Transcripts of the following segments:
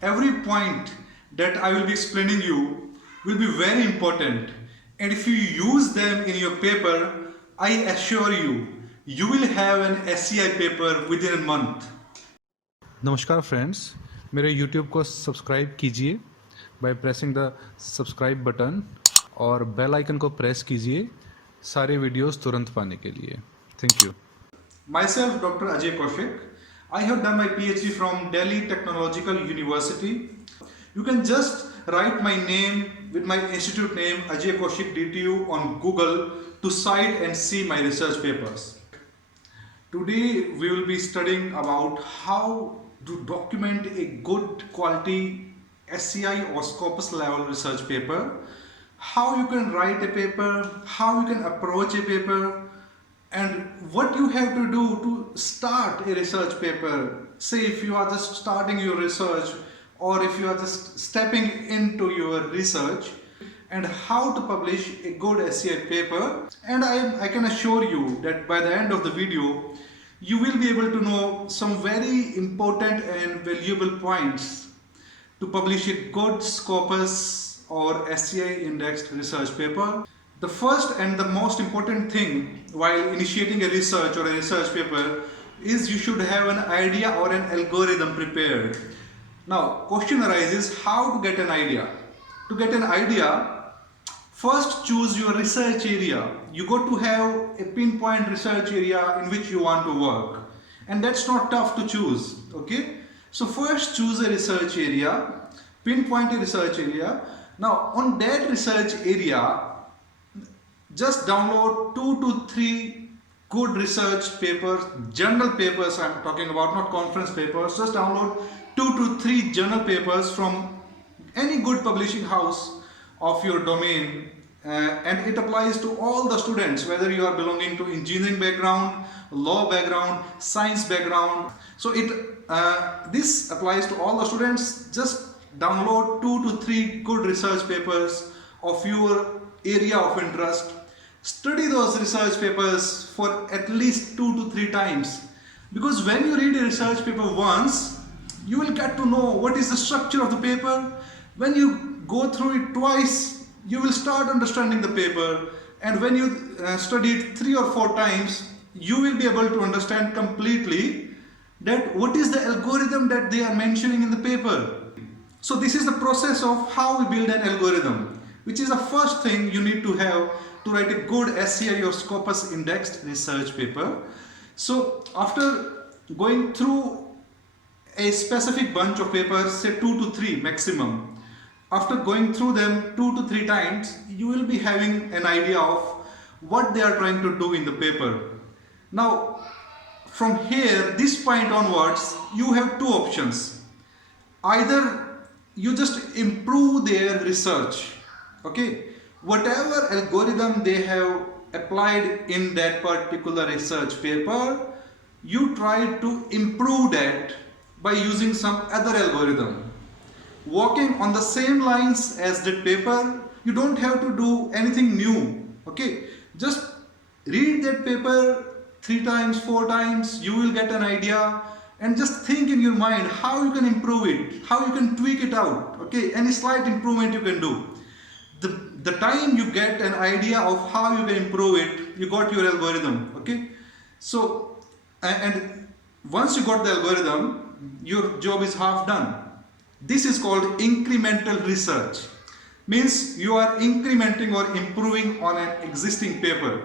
Every point that I will be explaining you will be very important, and if you use them in your paper, I assure you, you will have an SCI paper within a month. नमस्कार friends, मेरे YouTube को subscribe कीजिए by pressing the subscribe button और bell icon को press कीजिए सारे videos तुरंत पाने के लिए। Thank you. Myself, Dr. Ajay Kaushik. I have done my PhD from Delhi Technological University. You can just write my name with my institute name Ajay Kaushik DTU on Google to cite and see my research papers. Today we will be studying about how to document a good quality SCI or Scopus level research paper, how you can write a paper, how you can approach a paper, and what you have to do to start a research paper. Say if you are just starting your research or if you are just stepping into your research, and how to publish a good SCI paper. And I can assure you that by the end of the video you will be able to know some very important and valuable points to publish a good Scopus or SCI indexed research paper. The first and the most important thing while initiating a research or a research paper is you should have an idea or an algorithm prepared. Now, question arises how to get an idea. To get an idea, first choose your research area. You got to have a pinpoint research area in which you want to work. And that's not tough to choose, okay? So first choose a research area, pinpoint a research area. Now on that research area, just download 2 to 3 good research papers, journal papers I'm talking about, not conference papers. Just download 2 to 3 journal papers from any good publishing house of your domain, and it applies to all the students, whether you are belonging to engineering background, law background, science background. So this applies to all the students. Just download 2 to 3 good research papers of your area of interest. Study those research papers for at least 2 to 3 times, because when you read a research paper once, you will get to know what is the structure of the paper. When you go through it twice, you will start understanding the paper, and when you study it 3 or 4 times, you will be able to understand completely that what is the algorithm that they are mentioning in the paper. So this is the process of how we build an algorithm, which is the first thing you need to have to write a good SCI or Scopus indexed research paper. So after going through a specific bunch of papers, say 2 to 3 maximum, after going through them 2 to 3 times, you will be having an idea of what they are trying to do in the paper. Now from here, this point onwards, you have 2 options. Either you just improve their research, okay, whatever algorithm they have applied in that particular research paper, you try to improve that by using some other algorithm, walking on the same lines as that paper. You don't have to do anything new, okay, just read that paper 3 times, 4 times, you will get an idea, and just think in your mind how you can improve it, how you can tweak it out, okay, any slight improvement you can do. The time you get an idea of how you can improve it, you got your algorithm, okay. So and once you got the algorithm, your job is half done. This is called incremental research. Means you are incrementing or improving on an existing paper.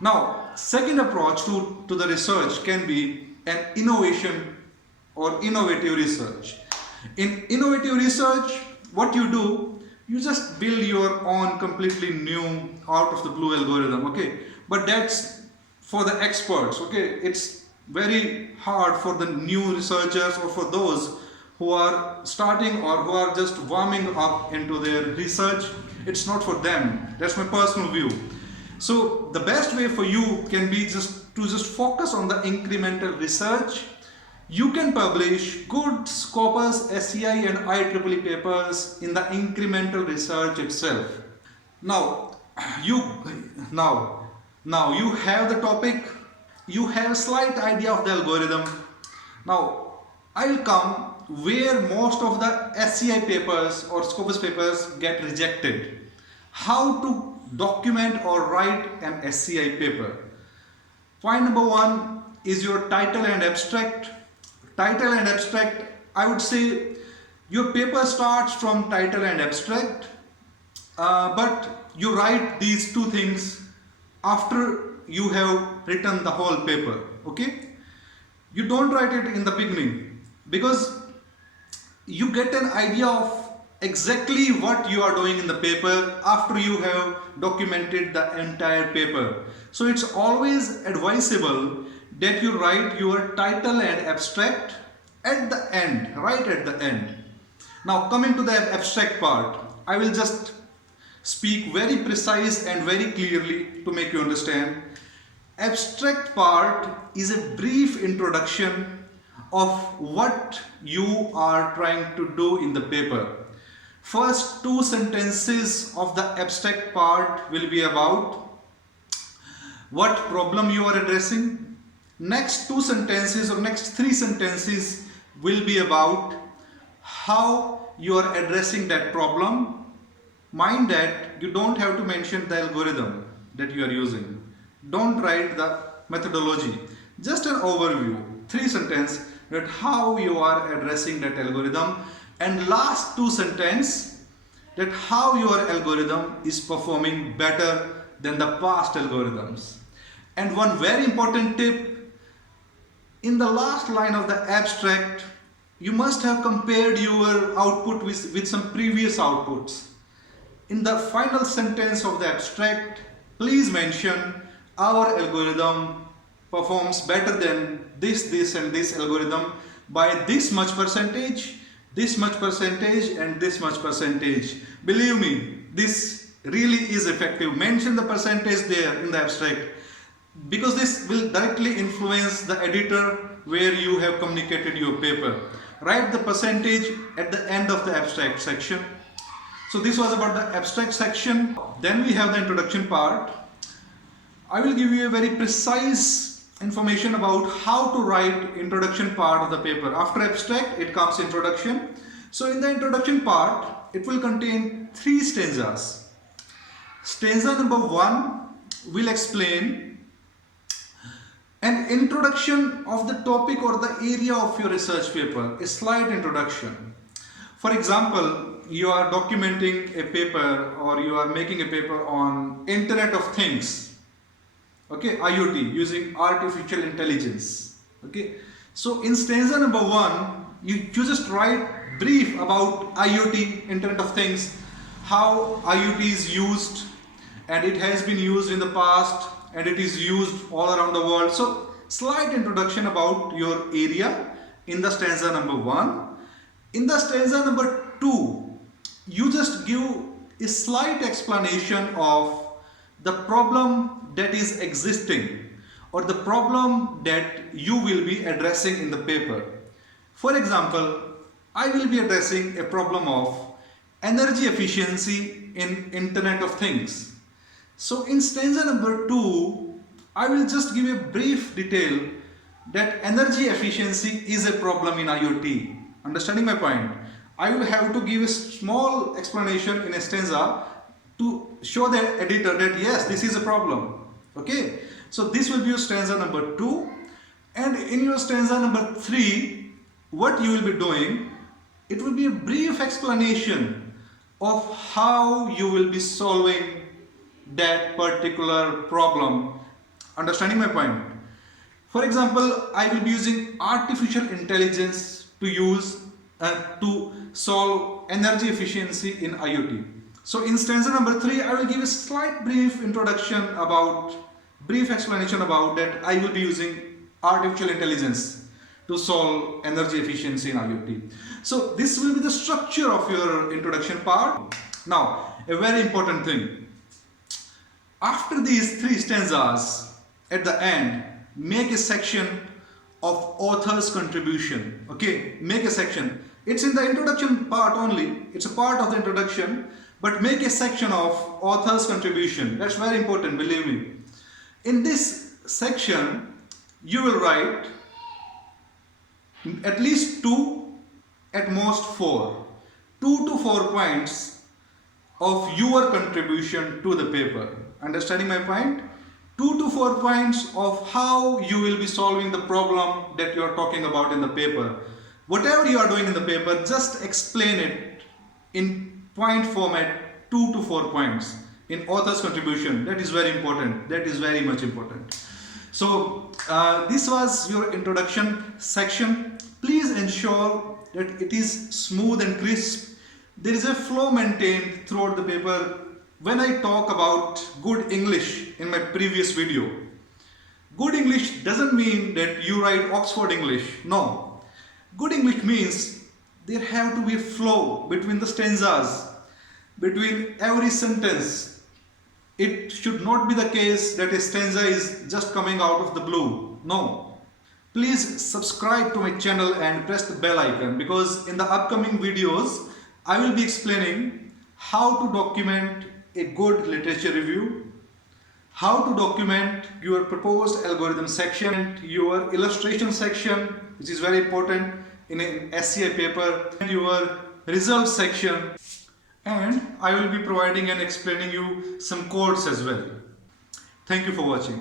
Now, second approach to the research can be an innovation or innovative research. In innovative research, what you do, you just build your own completely new out of the blue algorithm, okay? But that's for the experts, okay? It's very hard for the new researchers or for those who are starting or who are just warming up into their research. It's not for them. That's my personal view. So the best way for you can be just focus on the incremental research. You can publish good Scopus, SCI and IEEE papers in the incremental research itself. Now you have the topic, you have a slight idea of the algorithm. Now I will come where most of the SCI papers or Scopus papers get rejected. How to document or write an SCI paper. Point number one is your title and abstract. Title and abstract, I would say your paper starts from title and abstract, but you write these two things after you have written the whole paper. Okay, you don't write it in the beginning, because you get an idea of exactly what you are doing in the paper after you have documented the entire paper. So it's always advisable that you write your title and abstract at the end, right at the end. Now coming to the abstract part, I will just speak very precise and very clearly to make you understand. Abstract part is a brief introduction of what you are trying to do in the paper. First two sentences of the abstract part will be about what problem you are addressing. Next two sentences or next three sentences will be about how you are addressing that problem. Mind that you don't have to mention the algorithm that you are using. Don't write the methodology. Just an overview, three sentences, that how you are addressing that algorithm, and last two sentences that how your algorithm is performing better than the past algorithms. And one very important tip, in the last line of the abstract, you must have compared your output with some previous outputs. In the final sentence of the abstract, please mention our algorithm performs better than this and this algorithm by this much percentage, this much percentage, and this much percentage. Believe me, this really is effective. Mention the percentage there in the abstract, because this will directly influence the editor where you have communicated your paper. Write the percentage at the end of the abstract section. So this was about the abstract section. Then we have the introduction part. I will give you a very precise information about how to write introduction part of the paper. After abstract, it comes introduction. So in the introduction part, it will contain three stanzas. Stanza number one will explain an introduction of the topic or the area of your research paper, a slight introduction. For example, you are documenting a paper or you are making a paper on Internet of Things, okay, IoT, using artificial intelligence. Okay, so in stanza number one, you just write brief about IoT, Internet of Things, how IoT is used, and it has been used in the past and it is used all around the world. So slight introduction about your area in the stanza number one. In the stanza number two, you just give a slight explanation of the problem that is existing or the problem that you will be addressing in the paper. For example, I will be addressing a problem of energy efficiency in Internet of Things. So in stanza number two, I will just give a brief detail that energy efficiency is a problem in IoT. Understanding my point? I will have to give a small explanation in a stanza to show the editor that yes, this is a problem. Okay, so this will be your stanza number two, and in your stanza number three, what you will be doing, it will be a brief explanation of how you will be solving that particular problem. Understanding my point? For example, I will be using artificial intelligence to solve energy efficiency in IoT. So in stanza number three, I will give a slight brief introduction about, brief explanation about that I will be using artificial intelligence to solve energy efficiency in IoT. So this will be the structure of your introduction part. Now, a very important thing. After these three stanzas, at the end, make a section of author's contribution. Okay, make a section. It's in the introduction part only. It's a part of the introduction, but make a section of author's contribution. That's very important, believe me. In this section, you will write at least 2 at most 4. 2 to 4 points of your contribution to the paper. Understanding my point? 2 to 4 points of how you will be solving the problem that you are talking about in the paper. Whatever you are doing in the paper, just explain it in point format, 2 to 4 points in author's contribution. That is very important. That is very much important. So this was your introduction section. Please ensure that it is smooth and crisp. There is a flow maintained throughout the paper. When I talk about good English in my previous video, good English doesn't mean that you write Oxford English. No. Good English means there have to be a flow between the stanzas, between every sentence. It should not be the case that a stanza is just coming out of the blue. No. Please subscribe to my channel and press the bell icon, because in the upcoming videos I will be explaining how to document a good literature review, how to document your proposed algorithm section, your illustration section, which is very important in an SCI paper, and your results section, and I will be providing and explaining you some codes as well. Thank you for watching.